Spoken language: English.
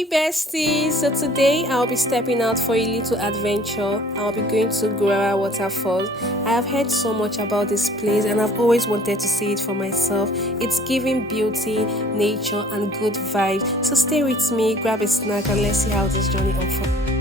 Hey bestie, so today I'll be stepping out for a little adventure. I'll be going to Gurara Waterfall. I have heard so much about this place and I've always wanted to see it for myself. It's giving beauty, nature, and good vibes. So stay with me, grab a snack, and let's see how this journey unfolds.